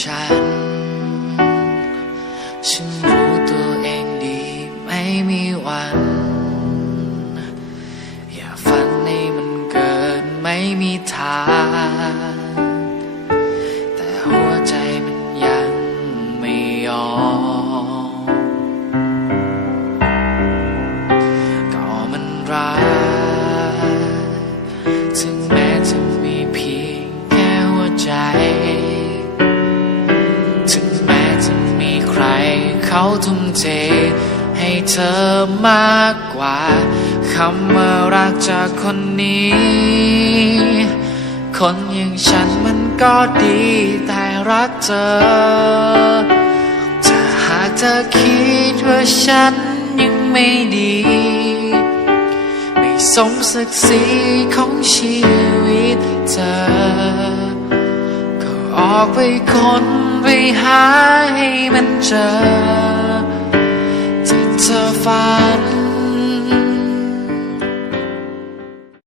ฉัน ฉันรู้ตัวเองดีไม่มีวัน อย่าฝันให้มันเกิดไม่มีทาง เขาทุ่มเท ให้เธอมากกว่าคำว่ารักจากคนนี้ คนอย่างฉันมันก็ดีแต่รักเธอ ถ้าหากเธอคิดว่าฉันยังไม่ดี ไม่สมศักดิ์ศรีของชีวิตเธอ ก็ออกไปคน ไปหาให้มันเจอที่เธอฝัน